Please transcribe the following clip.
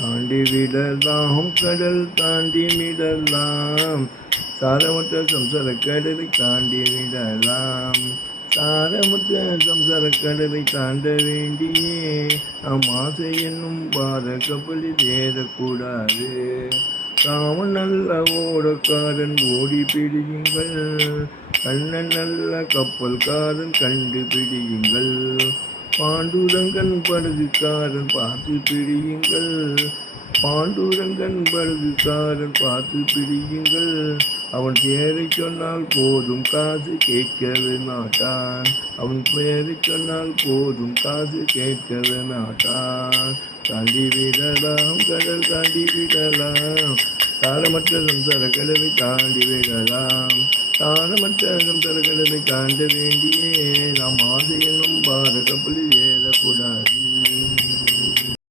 தாண்டி விடலாம் கடல் தாண்டி விடலாம், சாரமற்ற சம்சார கடலை தாண்டி விடலாம். சாரமற்ற சம்சார கடலை தாண்ட வேண்டியே நாம் ஆசை என்னும் பாத கப்பலில் ஏறக்கூடாது. காமன் நல்ல ஓடக்காரன் ஓடி பிடியுங்கள், கண்ணன் நல்ல கப்பல்காரன் கண்டு பிடியுங்கள். பாண்டுரங்கன் படகுக்காரன் பார்த்து பிடியுங்கள், பாண்டுரங்கன் படகுக்காரன் பார்த்து பிடியுங்கள். அவன் பெயரை சொன்னால் போதும் காசு கேட்கவே மாட்டான், அவன் பெயரை சொன்னால் போதும் காசு கேட்கவே மாட்டான். தாண்டி விடலாம் கடல் தாண்டி விடலாம், தாரமற்ற சம்சார கடலை தாண்டி விடலாம். தாரமற்ற சம்சார கடலை தாண்ட வேண்டியே நாம் ஆசை என்னும் பாத கப்பலில் ஏறக்கூடாது.